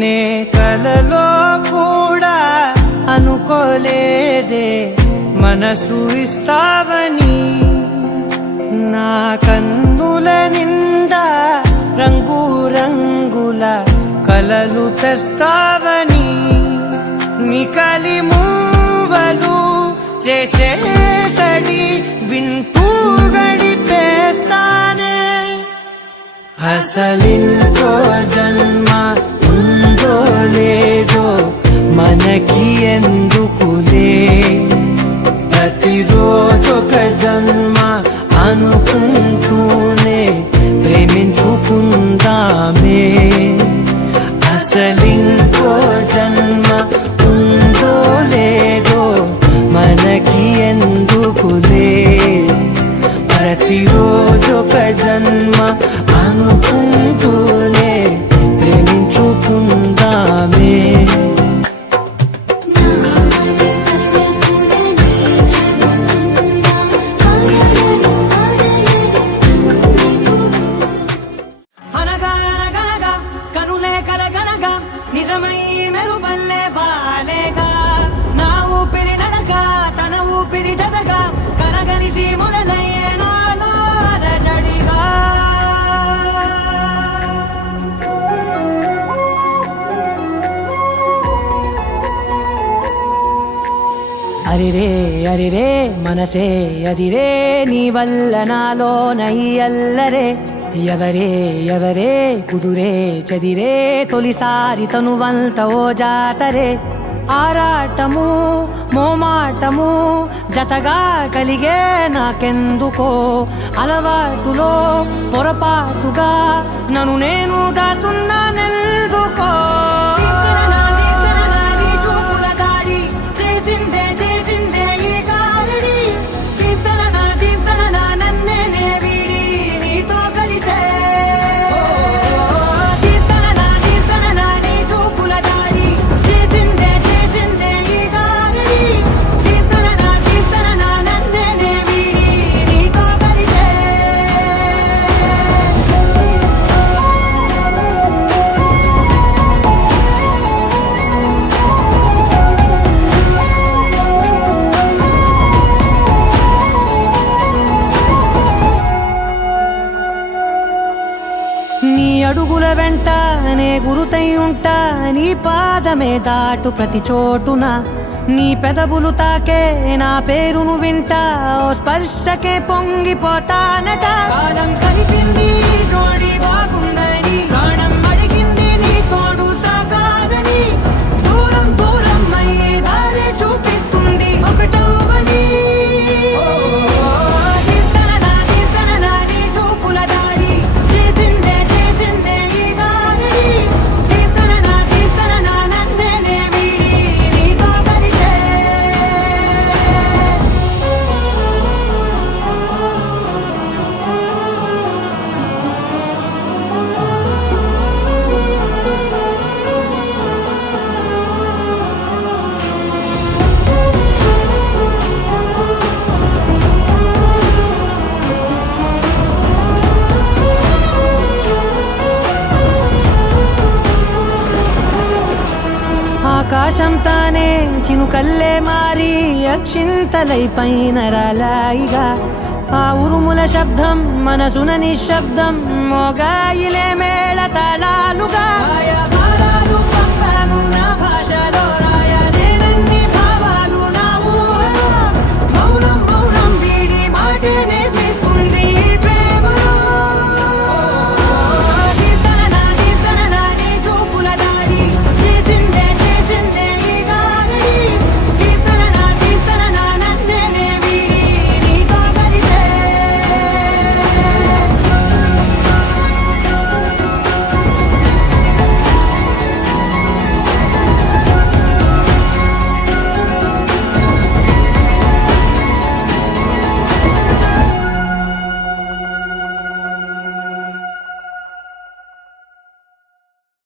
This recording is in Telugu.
నే కలలో కూడా అనుకోలేదే మనసు ఇస్తావని, నా కన్నుల నిండా రంగు రంగుల కలలు తెస్తావని, నికలి మూవలు చేసేసడి వింటూ గడిపేస్తానే. అసలింకో జన్మ ఉందో లేదో మనకి ఎందుకులే, ప్రతిరోజొక జన్మ అనుకుంటూనే ప్రేమించుకుందామే. అసలింకో జన్మ ఉందో లేదో మనకి ఎందుకులే, ప్రతిరోజొక జన్మ అనుకుంటూనే ప్రేమించుకుందామే. నిజమై మెరుపల్లే బాలేగా, నా ఊపిరి నడక తన ఊపిరి జతగా కనగలిసి మొదలయ్యే నాలో అలజడిగా. అరిరే అరిరే మనసే అరిరే, నీ వల్ల నాలో నై అల్లరే. ఎవరే ఎవరే కుదురే చదిరే, తొలిసారి తనువంత ఓ జాతరే. ఆరాటము మోమాటము జతగా కలిగే నాకెందుకో, అలవాటులో పొరపాటుగా నన్ను నేను దాచున్నానెందుకో. నీ అడుగుల వెంట నే గురుతై ఉంటా, నీ పాదమే దాటు ప్రతి చోటున. నీ పెదవులు తాకే నా పేరును వింటా, ఓ స్పర్శకే పొంగిపోతానట. కాలం కలిపింది జోడి బాగుందని, ప్రాణం అడిగింది నీ తోడు సాగాలని. దూరం దూరం అయ్యే దారి చూపిస్తుంది ఒకటవని. ఆకాశం తానే చినుకల్లే మారి అక్షింతలై పైన రాలాయిగా, ఆ ఉరుముల శబ్దం మనసున నిశ్శబ్దం మోగాయిలే మేళ తాళాలుగా.